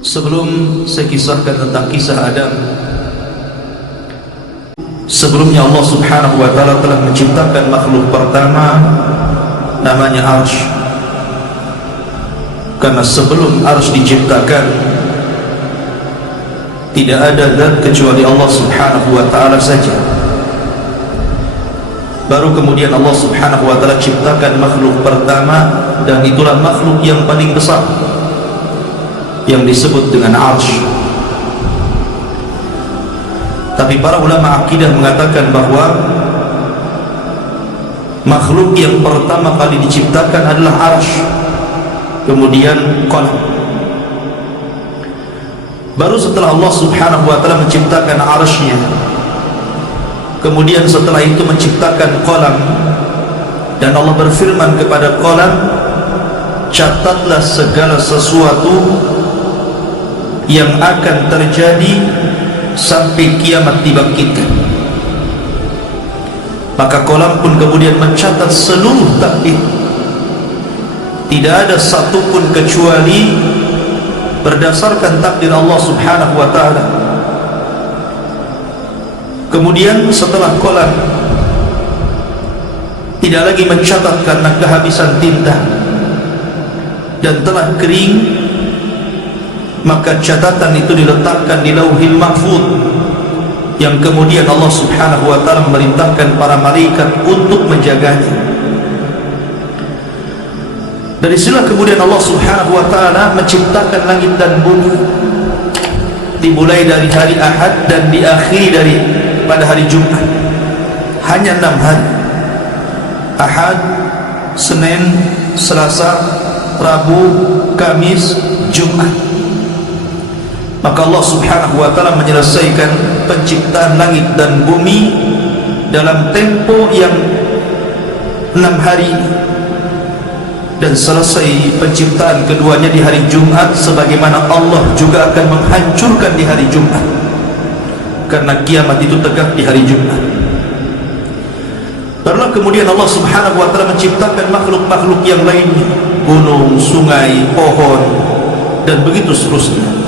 Sebelum saya kisahkan tentang kisah Adam, sebelumnya Allah Subhanahu wa ta'ala telah menciptakan makhluk pertama namanya Arsy. Karena sebelum Arsy diciptakan tidak ada zat kecuali Allah Subhanahu wa ta'ala saja. Baru kemudian Allah Subhanahu wa ta'ala ciptakan makhluk pertama, dan itulah makhluk yang paling besar yang disebut dengan Arsy. Tapi para ulama akidah mengatakan bahwa makhluk yang pertama kali diciptakan adalah Arsy, kemudian Qalam. Baru setelah Allah Subhanahu wa ta'ala menciptakan Arsy-nya, kemudian setelah itu menciptakan Qalam, dan Allah berfirman kepada Qalam, catatlah segala sesuatu yang akan terjadi sampai kiamat dibangkitkan. Maka Qalam pun kemudian mencatat seluruh takdir. Tidak ada satupun kecuali berdasarkan takdir Allah Subhanahu wa ta'ala. Kemudian setelah Qalam tidak lagi mencatat karena kehabisan tinta dan telah kering, maka catatan itu diletakkan di Lauhil Mahfuz, yang kemudian Allah Subhanahu wa ta'ala memerintahkan para malaikat untuk menjaganya. Dari sinilah kemudian Allah Subhanahu wa ta'ala menciptakan langit dan bumi, dimulai dari hari Ahad dan diakhiri pada hari Jumat. Hanya 6 hari: Ahad, Senin, Selasa, Rabu, Kamis, Jumat. Maka Allah Subhanahu wa ta'ala menyelesaikan penciptaan langit dan bumi dalam tempo yang 6 hari, dan selesai penciptaan keduanya di hari Jumat, sebagaimana Allah juga akan menghancurkan di hari Jumat, karena kiamat itu tegak di hari Jumat. Barulah kemudian Allah Subhanahu wa ta'ala menciptakan makhluk-makhluk yang lainnya, gunung, sungai, pohon, dan begitu seterusnya.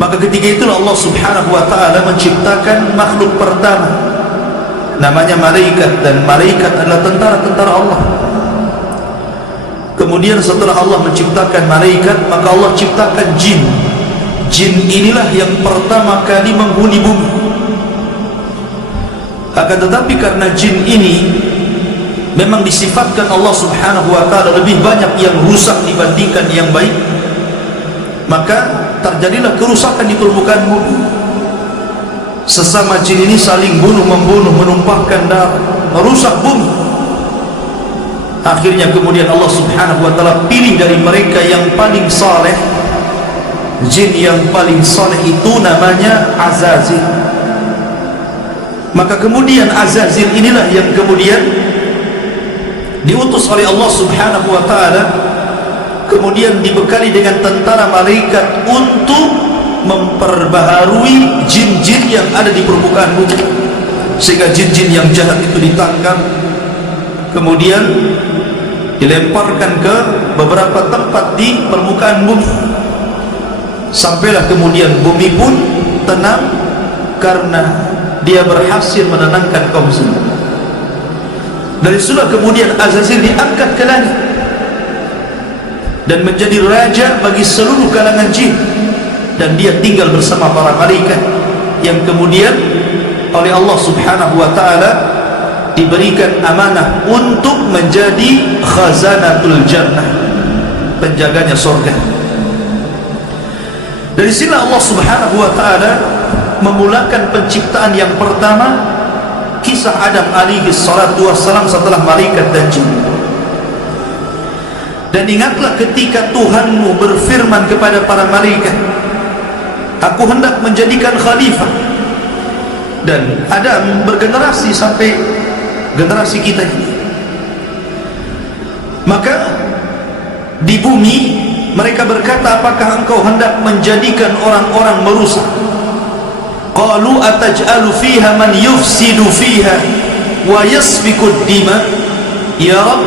Maka ketika itulah Allah Subhanahu wa ta'ala menciptakan makhluk pertama namanya malaikat, dan malaikat adalah tentara-tentara Allah. Kemudian setelah Allah menciptakan malaikat, maka Allah ciptakan jin. Jin inilah yang pertama kali menghuni bumi. Akan tetapi karena jin ini memang disifatkan Allah Subhanahu wa ta'ala lebih banyak yang rusak dibandingkan yang baik, maka terjadilah kerusakan di permukaan bumi. Sesama jin ini saling bunuh-membunuh, menumpahkan darah, merusak bumi. Akhirnya kemudian Allah Subhanahu wa ta'ala pilih dari mereka yang paling saleh. Jin yang paling saleh itu namanya Azazil. Maka kemudian Azazil inilah yang kemudian diutus oleh Allah Subhanahu wa ta'ala, kemudian dibekali dengan tentara malaikat untuk memperbaharui jin-jin yang ada di permukaan bumi, sehingga jin-jin yang jahat itu ditangkap, kemudian dilemparkan ke beberapa tempat di permukaan bumi. Sampailah kemudian bumi pun tenang karena dia berhasil menenangkan kaum muslimin. Dari situlah kemudian Azazil diangkat ke langit dan menjadi raja bagi seluruh kalangan jin, dan dia tinggal bersama para malaikat yang kemudian oleh Allah Subhanahu wa ta'ala diberikan amanah untuk menjadi khazanatul jannah, penjaganya surga. Dari sini Allah Subhanahu wa ta'ala memulakan penciptaan yang pertama, kisah Adam alaihi salatu wassalam setelah malaikat dan jin. Dan ingatlah ketika Tuhanmu berfirman kepada para malaikat, aku hendak menjadikan khalifah. Dan Adam bergenerasi sampai generasi kita ini. Maka di bumi mereka berkata, apakah engkau hendak menjadikan orang-orang merusak? Qalu ataj'alu fiha man yufsidu fiha wa yasfikud dima. Ya Rabb,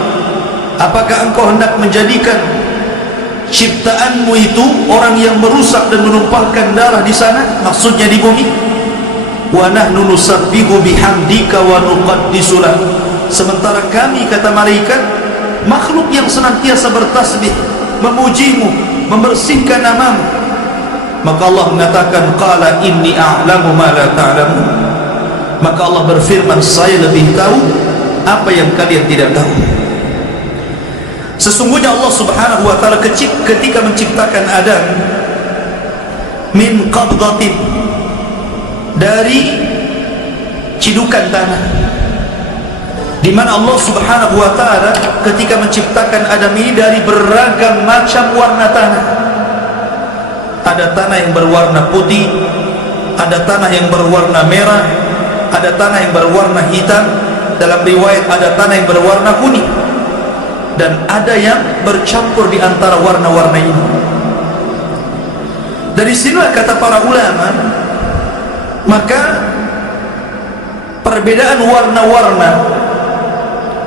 apakah engkau hendak menjadikan ciptaanmu itu orang yang merusak dan menumpahkan darah di sana, maksudnya di bumi. Wa nahnu nusabbihu bihamdika wa nuqaddisu lak. Sementara kami, kata malaikat, makhluk yang senantiasa bertasbih, memujimu, membersihkan namamu. Maka Allah mengatakan, qala inni a'lamu ma la ta'lamun. Maka Allah berfirman, saya lebih tahu apa yang kalian tidak tahu. Sesungguhnya Allah subhanahu wa ta'ala ketika menciptakan Adam min qabdatin, dari cidukan tanah, di mana Allah subhanahu wa ta'ala ketika menciptakan Adam ini dari beragam macam warna tanah. Ada tanah yang berwarna putih, ada tanah yang berwarna merah, ada tanah yang berwarna hitam, dalam riwayat ada tanah yang berwarna kuning, dan ada yang bercampur di antara warna-warna ini. Dari sinilah kata para ulama, maka perbedaan warna-warna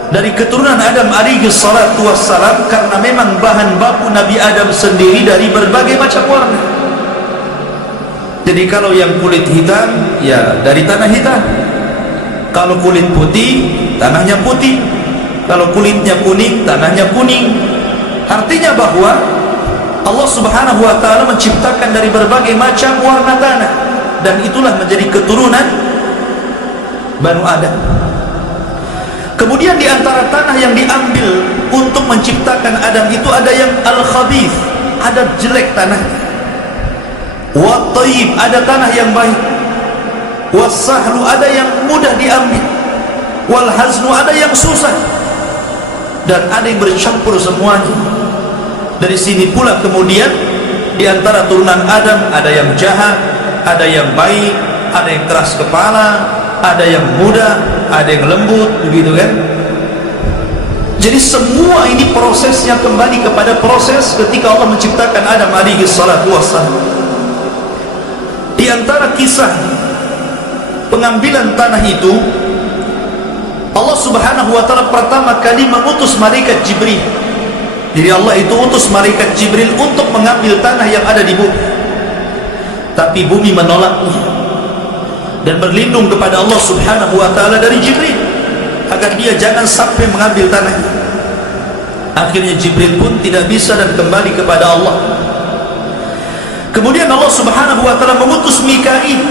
dari keturunan Adam alaihi salatu wassalam karena memang bahan baku Nabi Adam sendiri dari berbagai macam warna. Jadi kalau yang kulit hitam, ya dari tanah hitam. Kalau kulit putih, tanahnya putih. Kalau kulitnya kuning, tanahnya kuning. Artinya bahwa Allah subhanahu wa ta'ala menciptakan dari berbagai macam warna tanah, dan itulah menjadi keturunan Banu Adam. Kemudian di antara tanah yang diambil untuk menciptakan Adam itu ada yang al-khabith, ada jelek tanah. Wa tayyib, ada tanah yang baik. Was-sahlu, ada yang mudah diambil. Wal haznu, ada yang susah. Dan ada yang bercampur semuanya. Dari sini pula kemudian di antara turunan Adam ada yang jahat, ada yang baik, ada yang keras kepala, ada yang muda, ada yang lembut, begitu kan? Jadi semua ini prosesnya kembali kepada proses ketika Allah menciptakan Adam alaihi salatu wassalam. Di antara kisah pengambilan tanah itu, Allah subhanahu wa ta'ala pertama kali mengutus malaikat Jibril. Jadi Allah itu utus malaikat Jibril untuk mengambil tanah yang ada di bumi. Tapi bumi menolaknya dan berlindung kepada Allah subhanahu wa ta'ala dari Jibril agar dia jangan sampai mengambil tanah. Akhirnya Jibril pun tidak bisa dan kembali kepada Allah. Kemudian Allah subhanahu wa ta'ala mengutus Mikail.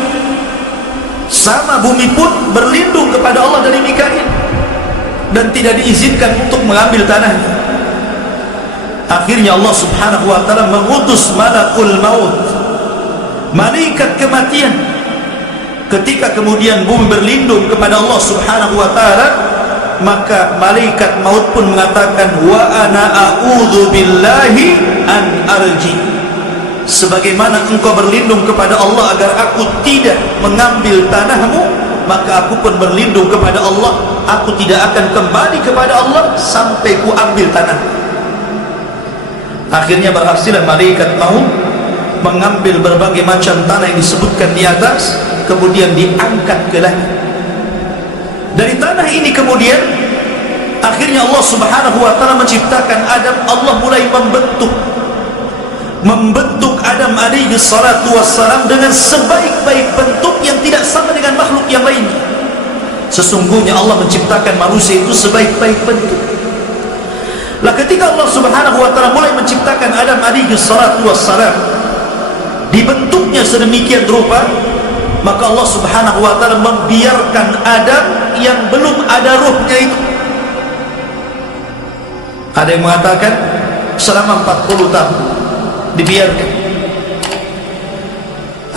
Sama bumi pun berlindung kepada Allah dari Mikail dan tidak diizinkan untuk mengambil tanahnya. Akhirnya Allah subhanahu wa ta'ala mengutus malakul maut, malaikat kematian. Ketika kemudian bumi berlindung kepada Allah subhanahu wa ta'ala, maka malaikat maut pun mengatakan, wa ana a'udzu billahi an arji. Sebagaimana engkau berlindung kepada Allah agar aku tidak mengambil tanahmu, maka aku pun berlindung kepada Allah, aku tidak akan kembali kepada Allah sampai ku ambil tanah. Akhirnya berhasil malaikat maut mengambil berbagai macam tanah yang disebutkan di atas, kemudian diangkat ke langit. Dari tanah ini kemudian akhirnya Allah subhanahu wa ta'ala menciptakan Adam. Allah mulai membentuk Adam alaihi salatu wassalam dengan sebaik-baik bentuk yang tidak sama dengan makhluk yang lainnya. Sesungguhnya Allah menciptakan manusia itu sebaik-baik bentuk. Lah ketika Allah subhanahu wa ta'ala mulai menciptakan Adam alaihi salatu wassalam, dibentuknya sedemikian rupa, maka Allah subhanahu wa ta'ala membiarkan Adam yang belum ada ruhnya itu. Ada yang mengatakan selama 40 tahun dibiarkan,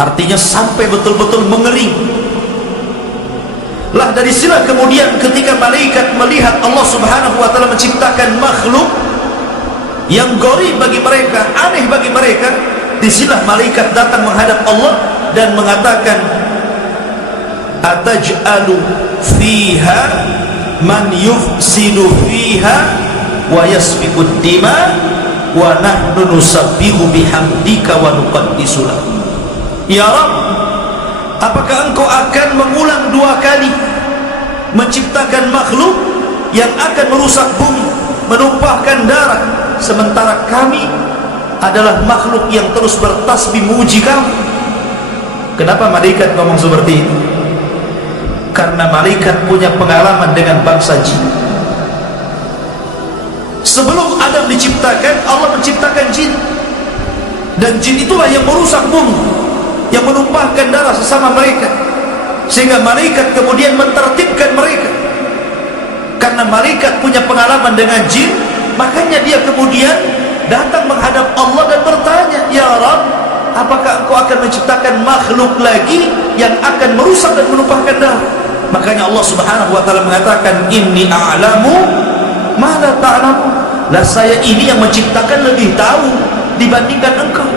artinya sampai betul-betul mengering. Lah dari sinilah kemudian ketika malaikat melihat Allah subhanahu wa ta'ala menciptakan makhluk yang gharib bagi mereka, aneh bagi mereka, di sinilah malaikat datang menghadap Allah dan mengatakan, ataj'alu fiha man yufsidu fiha wa yasfikud dima wa nahnu nusabbihu bihamdika wa nuqaddisu lak. Ya Rabb, apakah engkau akan mengulang 2 kali menciptakan makhluk yang akan merusak bumi, menumpahkan darah, sementara kami adalah makhluk yang terus bertasbih memuji kamu. Kenapa malaikat ngomong seperti itu? Karena malaikat punya pengalaman dengan bangsa jin. Sebelum Adam diciptakan, Allah menciptakan jin, dan jin itulah yang merusak bumi, yang menumpahkan darah sesama mereka, sehingga malaikat kemudian mentertibkan mereka. Karena malaikat punya pengalaman dengan jin, makanya dia kemudian datang menghadap Allah dan bertanya, "Ya Rabb, apakah engkau akan menciptakan makhluk lagi yang akan merusak dan menumpahkan darah?" Makanya Allah Subhanahu wa taala mengatakan, "Inni a'lamu ma la ta'lamu." Lah, saya ini yang menciptakan lebih tahu dibandingkan engkau.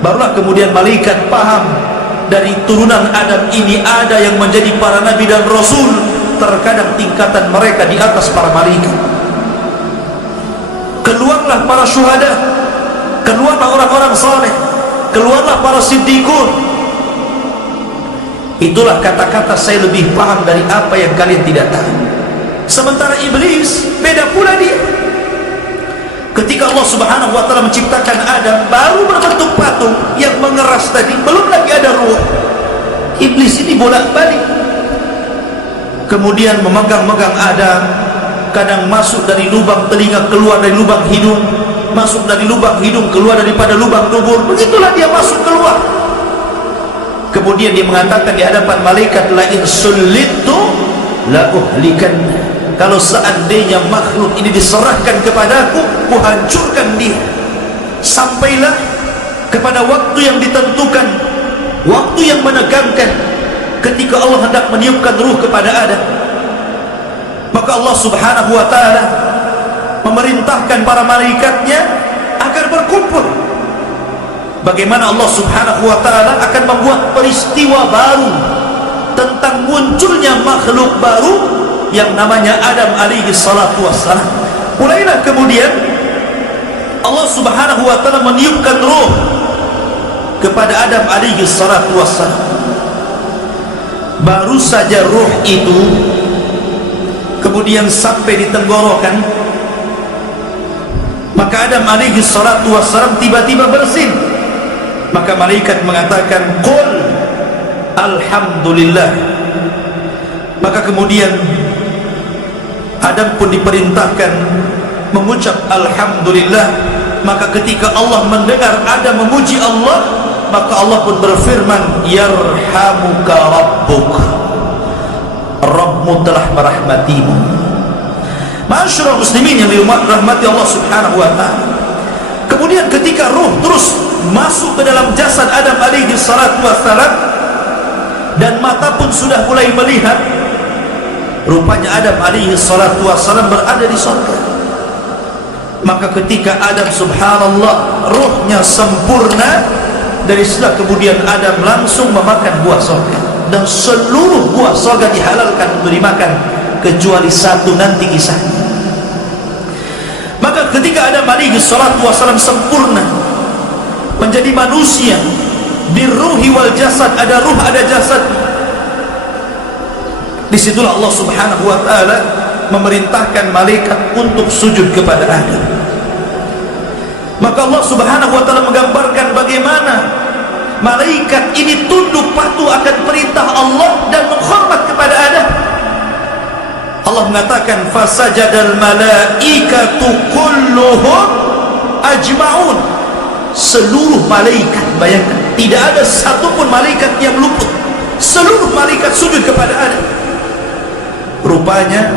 Barulah kemudian malaikat paham, dari turunan Adam ini ada yang menjadi para nabi dan rasul. Terkadang tingkatan mereka di atas para malaikat. Keluarlah para syuhada, keluarlah orang-orang saleh, keluarlah para siddiqun. Itulah kata-kata saya lebih paham dari apa yang kalian tidak tahu. Sementara iblis beda pula dia. Ketika Allah Subhanahu wa taala menciptakan Adam, baru berbentuk patung yang mengeras tadi, belum lagi ada ruh. Iblis ini bolak-balik, kemudian memegang-megang Adam, kadang masuk dari lubang telinga, keluar dari lubang hidung, masuk dari lubang hidung, keluar daripada lubang dubur. Begitulah dia masuk keluar. Kemudian dia mengatakan di hadapan malaikat, "La in sullitu la uhlikan." Kalau seandainya makhluk ini diserahkan kepadaku, ku hancurkan dia. Sampailah kepada waktu yang ditentukan, waktu yang menegangkan, ketika Allah hendak meniupkan ruh kepada Adam. Maka Allah Subhanahu wa taala memerintahkan para malaikatnya agar berkumpul. Bagaimana Allah Subhanahu wa taala akan membuat peristiwa baru tentang munculnya makhluk baru yang namanya Adam alaihi salatu wassalam. Mulailah kemudian Allah Subhanahu wa taala meniupkan ruh kepada Adam alaihi salatu wassalam. Baru saja ruh itu kemudian sampai di tenggorokan, maka Adam alaihi salatu wassalam tiba-tiba bersin. Maka malaikat mengatakan, "Qul alhamdulillah." Maka kemudian Adam pun diperintahkan mengucap alhamdulillah. Maka ketika Allah mendengar Adam memuji Allah, maka Allah pun berfirman, "Yarhamuka rabbuk." Rabbmu telah merahmatimu. Ma'asyiral muslimin yang dirahmati Allah Subhanahu wa taala. Kemudian ketika ruh terus masuk ke dalam jasad Adam alaihi salatu wassalam, dan mata pun sudah mulai melihat, rupanya Adam alaihi salatu wassalam berada di surga. Maka ketika Adam, subhanallah, ruhnya sempurna, dari setelah kemudian Adam langsung memakan buah surga, dan seluruh buah surga dihalalkan untuk dimakan kecuali satu, nanti kisahnya. Maka ketika Adam alaihi salatu wassalam sempurna menjadi manusia, birruhi wal jasad, ada ruh ada jasad, disitulah Allah Subhanahu wa ta'ala memerintahkan malaikat untuk sujud kepada Adam. Maka Allah Subhanahu wa ta'ala menggambarkan bagaimana malaikat ini tunduk patuh akan perintah Allah dan menghormat kepada Adam. Allah mengatakan, "Fasajadal malaikatu kulluhum ajma'un." Seluruh malaikat, bayangkan, tidak ada satupun malaikat yang luput. Seluruh malaikat sujud kepada Adam. Rupanya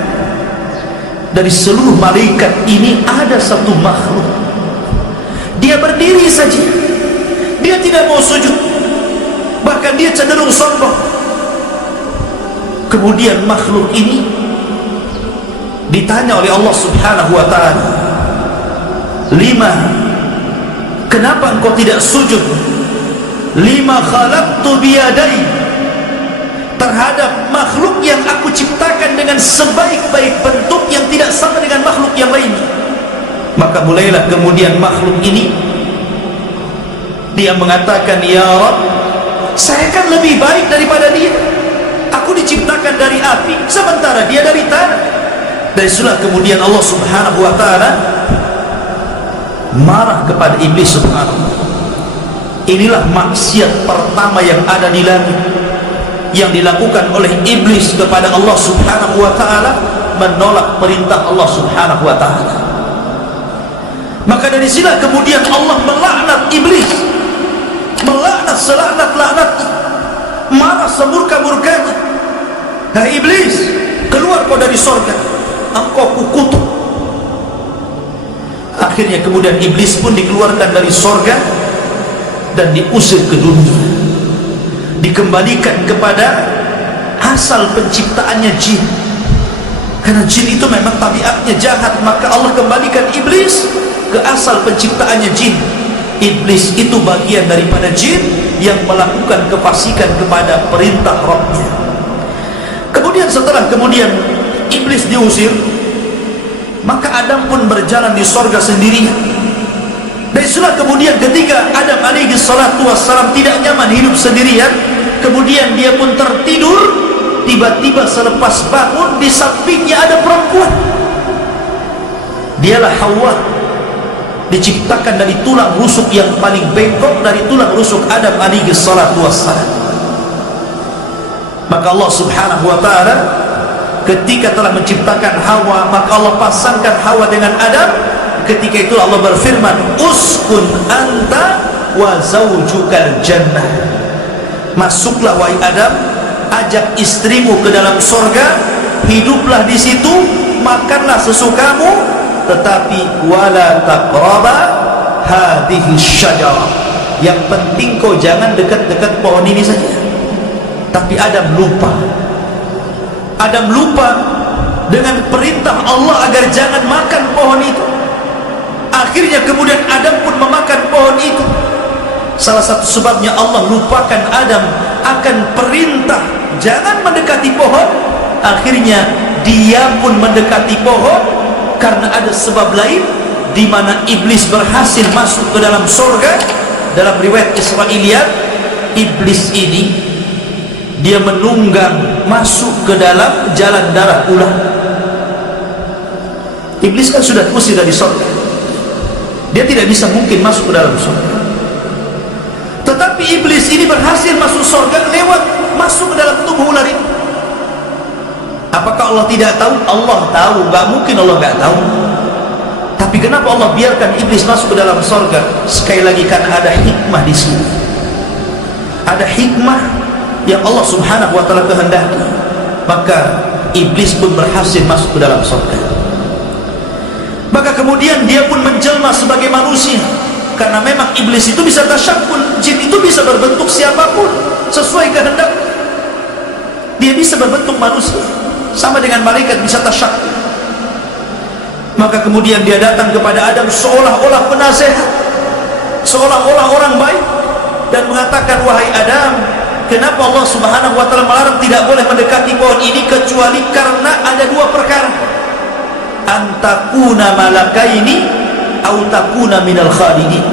dari seluruh malaikat ini ada satu makhluk, dia berdiri saja, dia tidak mau sujud, bahkan dia cenderung sombong. Kemudian makhluk ini ditanya oleh Allah Subhanahu wa ta'ala, "Lima, kenapa engkau tidak sujud? Lima khalaqtu biyadai, terhadap makhluk yang aku ciptakan dengan sebaik-baik bentuk yang tidak sama dengan makhluk yang lainnya." Maka mulailah kemudian makhluk ini dia mengatakan, "Ya Rabb, saya kan lebih baik daripada dia. Aku diciptakan dari api, sementara dia dari tanah." Dari situlah kemudian Allah Subhanahu wa ta'ala marah kepada iblis subhanahu. Inilah maksiat pertama yang ada di langit, yang dilakukan oleh iblis kepada Allah subhanahu wa ta'ala, menolak perintah Allah subhanahu wa ta'ala. Maka dari sini kemudian Allah melaknat iblis, melaknat selaknat-laknat, marah semurka-murkanya. Hai iblis, keluar kau dari sorga, engkau kukutuk. Akhirnya kemudian iblis pun dikeluarkan dari sorga dan diusir ke dunia, dikembalikan kepada asal penciptaannya jin. Karena jin itu memang tabiatnya jahat, maka Allah kembalikan iblis ke asal penciptaannya jin. Iblis itu bagian daripada jin yang melakukan kefasikan kepada perintah Rabbnya. Kemudian setelah iblis diusir, maka Adam pun berjalan di sorga sendirian. Dan itulah kemudian ketika Adam alaihi salatu wassalam tidak nyaman hidup sendirian, kemudian dia pun tertidur. Tiba-tiba selepas bangun, di sampingnya ada perempuan. Dialah Hawa, diciptakan dari tulang rusuk yang paling bengkok dari tulang rusuk Adam alaihi salatu wassalam. Maka Allah subhanahu wa ta'ala ketika telah menciptakan Hawa, maka Allah pasangkan Hawa dengan Adam. Ketika itu Allah berfirman, uskun anta wa zawjukal jannah. Masuklah wahai Adam, ajak istrimu ke dalam sorga, hiduplah di situ, makanlah sesukamu, tetapi wala taqraba hadhihi syajarah. Yang penting kau jangan dekat-dekat pohon ini saja. Tapi Adam lupa. Adam lupa dengan perintah Allah agar jangan makan pohon itu. Akhirnya kemudian Adam pun memakan pohon itu. Salah satu sebabnya Allah lupakan Adam akan perintah jangan mendekati pohon. Akhirnya dia pun mendekati pohon karena ada sebab lain, di mana iblis berhasil masuk ke dalam surga. Dalam riwayat Israiliyat, iblis ini dia menunggang masuk ke dalam jalan darah ular. Iblis kan sudah diusir dari surga, dia tidak bisa mungkin masuk ke dalam surga. Tetapi iblis ini berhasil masuk surga lewat masuk ke dalam tubuh ular ini. Apakah Allah tidak tahu? Allah tahu, gak mungkin Allah gak tahu. Tapi kenapa Allah biarkan iblis masuk ke dalam surga? Sekali lagi karena ada hikmah di sini. Ada hikmah yang Allah subhanahu wa ta'ala kehendaki. Maka iblis pun berhasil masuk ke dalam surga. Maka kemudian dia pun menjelma sebagai manusia, karena memang iblis itu bisa tasyakkul, jin itu bisa berbentuk siapapun sesuai kehendak. Dia bisa berbentuk manusia, sama dengan malaikat bisa tasyakkul. Maka kemudian dia datang kepada Adam seolah-olah penasehat, seolah-olah orang baik, dan mengatakan, wahai Adam, kenapa Allah subhanahu wa ta'ala melarang tidak boleh mendekati pohon ini kecuali karena ada dua perkara. Antakuna malakaini au takuna minal khalidin.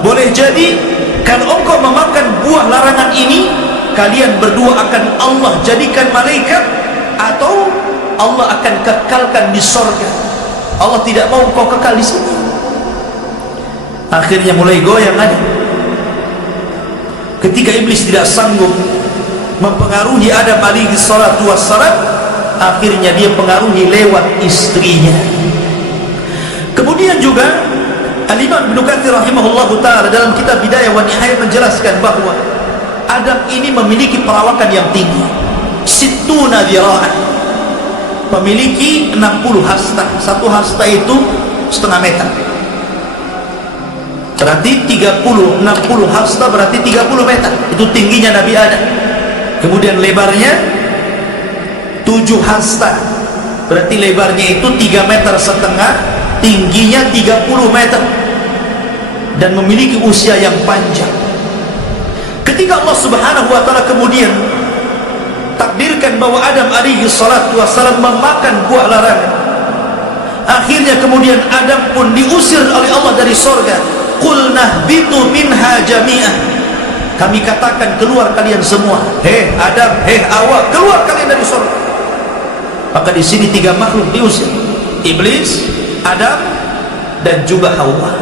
Boleh jadi kalau engkau memakan buah larangan ini, kalian berdua akan Allah jadikan malaikat, atau Allah akan kekalkan di surga. Allah tidak mau engkau kekal di sini. Akhirnya mulai goyang Adam. Ketika iblis tidak sanggup mempengaruhi Adam alaihi salatu wassalam, akhirnya dia pengaruhi lewat istrinya. Kemudian juga Al-Imam Ibnu Katsir rahimahullahu ta'ala dalam kitab Bidayah wa Nihayah menjelaskan bahwa Adam ini memiliki perawakan yang tinggi, sittuna dhira'an, memiliki 60 hasta. Satu hasta itu setengah meter, berarti 60 hasta berarti 30 meter. Itu tingginya Nabi Adam. Kemudian lebarnya 7 hasta, berarti lebarnya itu 3,5 meter, tingginya 30 meter, dan memiliki usia yang panjang. Ketika Allah subhanahu wa ta'ala kemudian takdirkan bahwa Adam alaihi salatu wassalam memakan buah larangan, akhirnya kemudian Adam pun diusir oleh Allah dari surga. Qul nahbitu minha jami'ah, kami katakan keluar kalian semua. Hei Adam, hei Hawa, keluar kalian dari surga. Maka di sini 3 makhluk diusir, iblis, Adam, dan juga Hawa.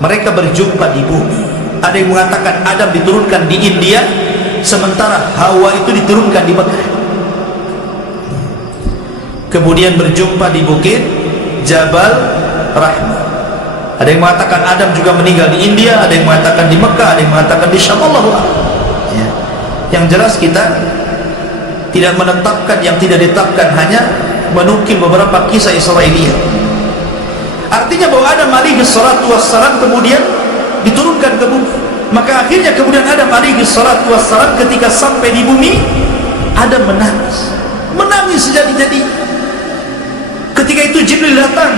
mereka berjumpa di bumi. Ada yang mengatakan Adam diturunkan di India, sementara Hawa itu diturunkan di Mekah. Kemudian berjumpa di bukit Jabal Rahmah. Ada yang mengatakan Adam juga meninggal di India, ada yang mengatakan di Mekah, ada yang mengatakan di Syam. Allahu a'lam. Ya. Yang jelas kita tidak menetapkan yang tidak ditetapkan, hanya menukil beberapa kisah Israiliyah. Artinya bahwa Adam alaihi salatu wassalam kemudian diturunkan ke bumi. Maka akhirnya kemudian Adam alaihi salatu wassalam ketika sampai di bumi, Adam menangis sejadi-jadi. Ketika itu Jibril datang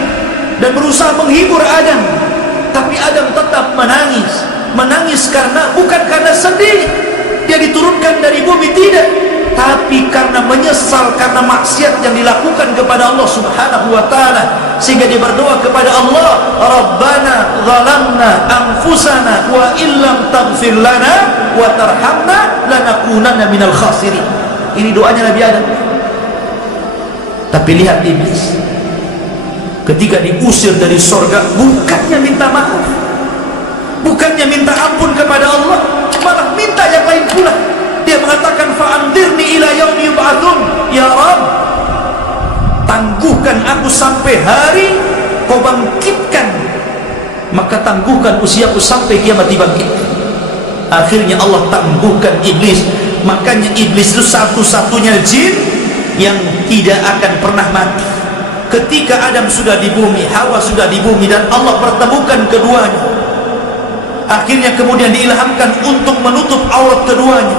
dan berusaha menghibur Adam, tapi Adam tetap menangis karena bukan karena sedih dia diturunkan dari bumi, tidak, tapi karena menyesal karena maksiat yang dilakukan kepada Allah Subhanahu wa taala, sehingga dia berdoa kepada Allah, Rabbana zalamna anfusana wa illam taghfir lana wa tarhamna lanakunanna minal khasirin. Ini doanya Nabi Adam. Tapi lihat iblis, ketika diusir dari surga, bukannya minta maaf, bukannya minta ampun kepada Allah, malah minta yang lain pula. Dia mengatakan, fa'andirni ila yaumi yub'atsun, ya Rabb, tangguhkan aku sampai hari kau bangkitkan, maka tangguhkan usiaku sampai kiamat dibangkitkan. Akhirnya Allah tangguhkan iblis. Makanya iblis itu satu-satunya jin yang tidak akan pernah mati. Ketika Adam sudah di bumi, Hawa sudah di bumi, dan Allah pertemukan keduanya, akhirnya kemudian diilhamkan untuk menutup aurat keduanya,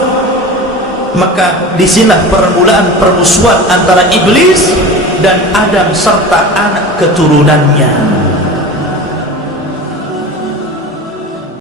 maka disinilah permulaan permusuhan antara iblis dan Adam serta anak keturunannya.